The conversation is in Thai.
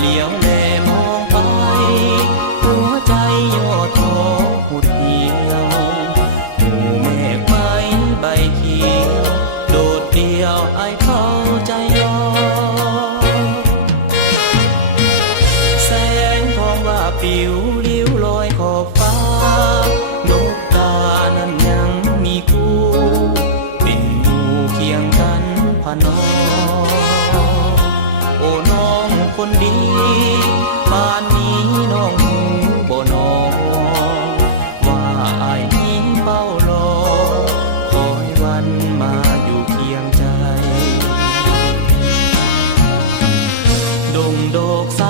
เหลียวแลมองไปหัวใจย่อท้อหดเหี่ยวหมู่แม่ไม้ใบเขียวโดดเดี่ยวไอ้เขาใจลอยแสงทองว่าปิวลิ้วลอยขอบฟ้านกกานั้นยังมีคู่เป็นหมู่เคียงกันพะน้องโอ้น้องคนดีป่านนี้น้องหูบ่น้องว่าอายนี้เฝ้ารอคอยวันมาอยู่เคียงใจดงโดกสา